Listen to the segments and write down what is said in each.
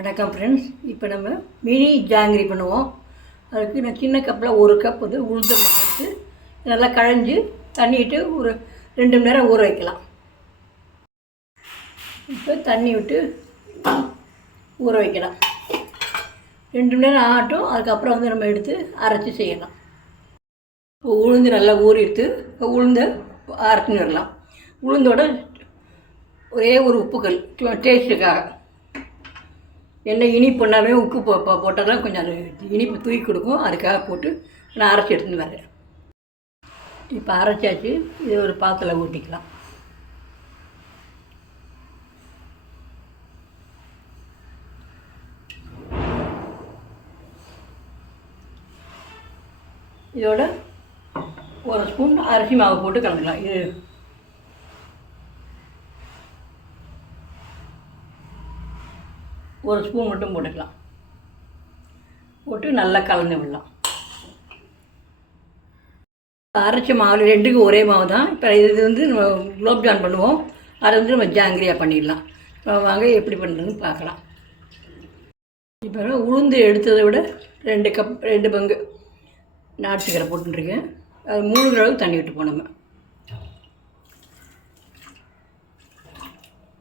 வணக்கம் ஃப்ரெண்ட்ஸ் இப்போ நம்ம மினி ஜாங்கிரி பண்ணுவோம். அதுக்கு நான் சின்ன கப்பில் ஒரு கப் வந்து உளுந்தம் எடுத்து நல்லா களைஞ்சு தண்ணிட்டு ஒரு ரெண்டு மணி நேரம் ஊற வைக்கலாம். இப்போ தண்ணி விட்டு ஊற வைக்கலாம். ரெண்டு மணி நேரம் ஆகட்டும். அதுக்கப்புறம் வந்து நம்ம எடுத்து அரைச்சி செய்யலாம். இப்போ உளுந்து நல்லா ஊறிட்டு உளுந்த அரைச்சின்னு வரலாம். உளுந்தோட ஒரே ஒரு உப்புக்கல் டேஸ்ட்டுக்காக. என்ன இனிப்புனாலுமே உப்பு போ போட்டால் தான் கொஞ்சம் அது இனிப்பு தூக்கி கொடுக்கும். அதுக்காக போட்டு நான் அரைச்சி எடுத்துன்னு வரேன் இப்போ அரைச்சாச்சு. இது ஒரு பாத்தில் ஊட்டிக்கலாம் இதோட ஒரு ஸ்பூன் அரிசி மாவு போட்டு கலந்துக்கலாம். இது ஒரு ஸ்பூன் மட்டும் போட்டுக்கலாம். போட்டு நல்லா கலந்து விடலாம். அரைச்ச மாவு ரெண்டுக்கும் ஒரே மாவு தான். இப்போ இது வந்து நம்ம குலோப்ஜான் பண்ணுவோம். அதை வந்து நம்ம ஜாங்கிரியாக பண்ணிடலாம். இப்போ வாங்க எப்படி பண்ணுறதுன்னு பார்க்கலாம். இப்போ உளுந்து எடுத்ததை விட ரெண்டு கப் ரெண்டு பங்கு நாட்டு சக்கரை போட்டுருக்கேன். அது மூணு அளவுக்கு தண்ணி விட்டு போனோம்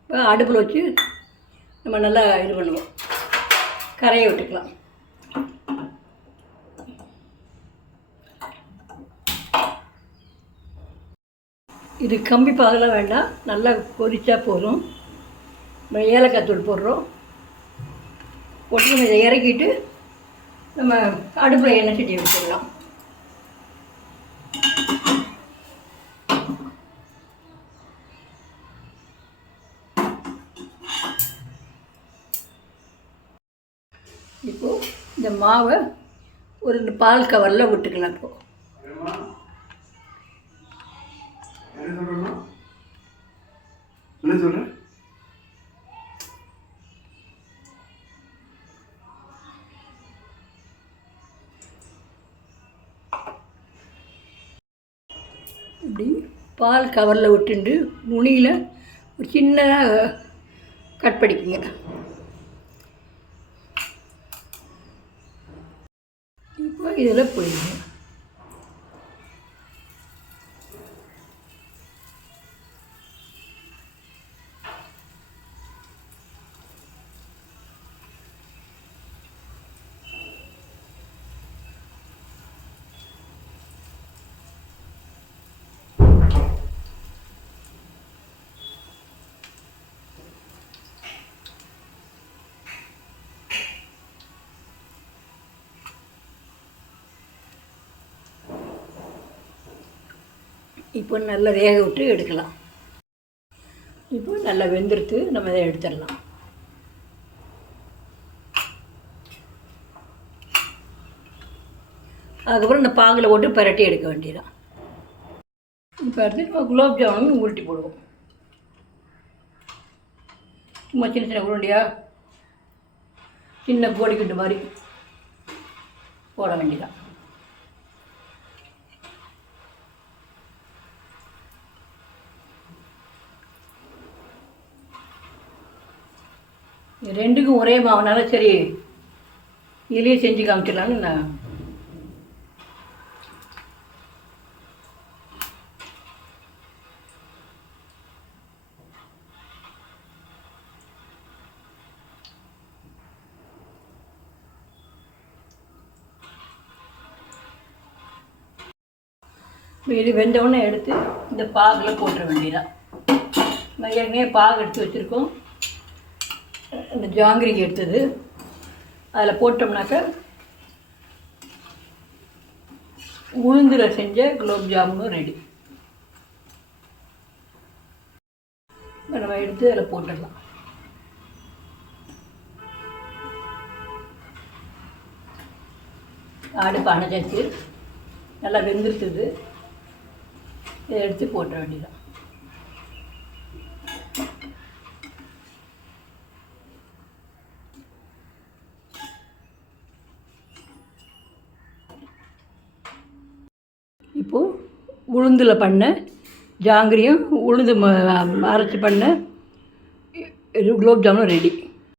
இப்போ அடுப்பில் வச்சு நம்ம நல்லா இது பண்ணுவோம். கரையை விட்டுக்கலாம். இது கம்பி பாதெல்லாம் வேண்டாம். நல்லா கொதிச்சா போதும். நம்ம ஏலக்காய் தூள் போடுறோம். போட்டு நம்ம இதை இறக்கிட்டு நம்ம அடுப்பில் எண்ணெய் சட்டி வச்சுக்கலாம் இப்போது இந்த மாவை ஒரு ரெண்டு பால் கவரில் விட்டுக்கலாம் இப்போ. என்ன இப்படி பால் கவரில் விட்டுண்டு நுனியில் ஒரு சின்னதாக கட் பண்ணிக்கோங்க. இதில் போயிடுங்க இப்போ நல்லா வேக விட்டு எடுக்கலாம். இப்போ நல்லா வெந்துடுத்து நம்ம இதை எடுத்துடலாம். அதுக்கப்புறம் இந்த பாகில் போட்டு பரட்டி எடுக்க வேண்டியதான் இப்போ அடுத்து நம்ம குலாப் ஜாமுன் உருட்டி போடுவோம். சும்மா சின்ன சின்ன உருண்டையாக சின்ன கோடிக்கட்டு மாதிரி போட வேண்டியதான் ரெண்டுக்கும் ஒரே மாவுனால சரி இதுலேயே செஞ்சு காமிச்சிடலான்னு நான் இது வெந்தவுடனே எடுத்து இந்த பாகில் போட்டுற வேண்டியதான் நம்ம ஏற்கனவே பாகு எடுத்து வச்சுருக்கோம். இந்த ஜாங்கிரிக்கு எடுத்தது. அதில் போட்டோம்னாக்க உளுந்துல செஞ்ச குலோப் ஜாமுனும் ரெடி. நம்ம எடுத்து அதில் போட்டுடலாம். அடுப்பு அணைச்சாச்சு நல்லா வெந்துருத்துது இதை எடுத்து போட்டுற வேண்டியதான் இப்போது உளுந்தில் பண்ண ஜாங்கிரியும் உளுந்து ம- அரைச்சி பண்ண இது குலோப் ஜாமுனும் ரெடி